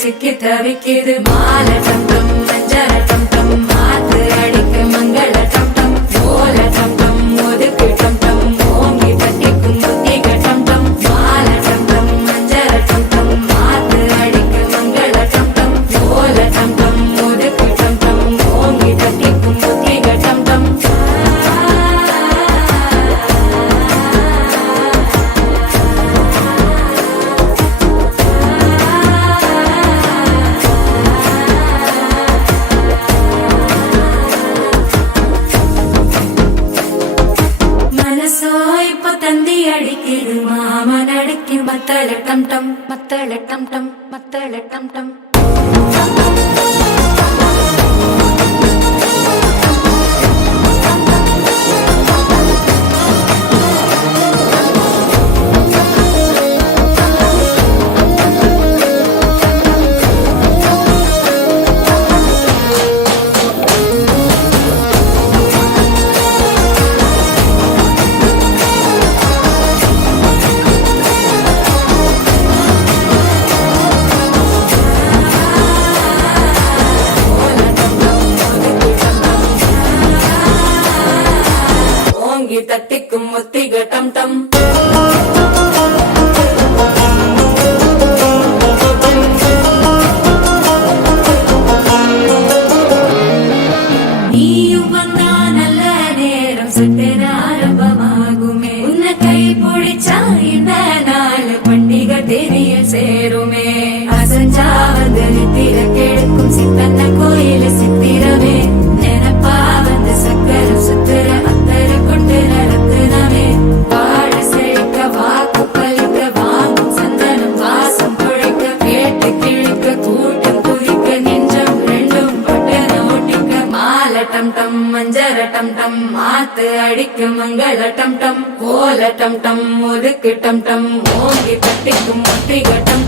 சிக்கி தவிக்குது மால டம் டம் மஞ்சள டம் டம் மாத்து அடிக்கு மங்கள டம் டம் ஓல டம் டம் ஒதுக்கு டம் டம் ஓங்கி தட்டிக்கும் புத்திக டம் டம் மால டம் டம் மஞ்சள டம் டம் மாத்து அடிக்கு மங்கள டம் டம் ஓல டம் டம் ஒதுக்கு டம் டம் ஓங்கி தட்டிக்கும் புத்திக டம் டம் தந்தி அடிக்குது மாமன் அடிக்கு மத்தள டம் டம் மத்தள டம் டம் மத்தள டம் டம் தட்டிக்கும் முத்திக டம் டம் நீயும் வந்தா நல்ல நேரம் சட்டென ஆரம்பமாகுமே உன்னை கை பிடிச்சா இந்த நாள் பண்டிகை தேதியில் சேருமே அசஞ்சா வந்து நித்திர கெடுக்கும் சித்தன்ன கோயில சித்திரமே நினைப்பா வந்து சக்கரம் சுத்துற அத்தர கொண்டு நடத்துனவே வாழ செழிக்க வாக்கு பலிக்க வாங்கும் சந்தனம் வாசம் பொழைக்க கேட்டு கிழிக்க கூட்டம் குதிக்க நெஞ்சம் ரெண்டும் பட்டன ஓட்டிக்க மால டம் டம் மஞ்சர டம் டம் மாத்து அடிக்க மங்கள டம் டம் கோல டம் டம் ஒதுக்கு டம் டம் ஓங்கி தட்டிக்கும் முத்திக டம்